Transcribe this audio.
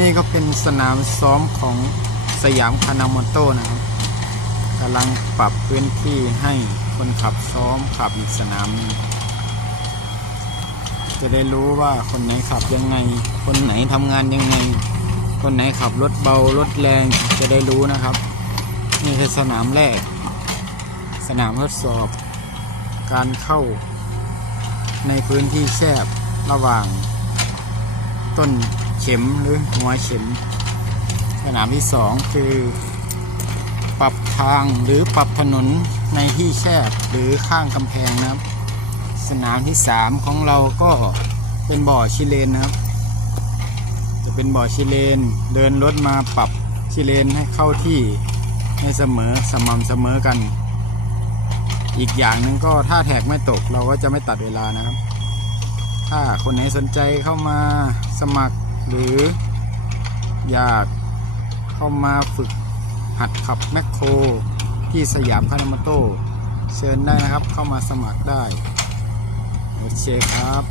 นี่ก็เป็นสนามซ้อมของสยามคานาโมโต้นะครับกำลังปรับพื้นที่ให้คนขับซ้อมขับอีกสนามนึงจะได้รู้ว่าคนไหนขับยังไง คนไหนทำงานยังไง คนไหนขับรถเบารถแรงจะได้รู้นะครับ นี่คือสนามแรก สนามทดสอบ การเข้า ในพื้นที่แคบระหว่างต้น เข็มหรือหัวเข็ม สนามที่สองคือ ปรับทางหรือปรับถนนในที่แคบหรือข้างกำแพงนะครับ สนามที่สามของเราก็เป็นบ่อชิเลนนะครับ จะเป็นบ่อชิเลน เดินรถมาปรับชิเลนให้เข้าที่ให้เสมอสม่ำเสมอกัน อีกอย่างหนึ่งก็ถ้าแท็กไม่ตกเราก็จะไม่ตัดเวลานะครับ ถ้าคนไหนสนใจเข้ามาสมัคร หรืออยากเข้ามาฝึกหัดขับแมคโคร ที่สยามคานามาโตเชิญได้นะครับเข้ามาสมัครได้โอเคครับ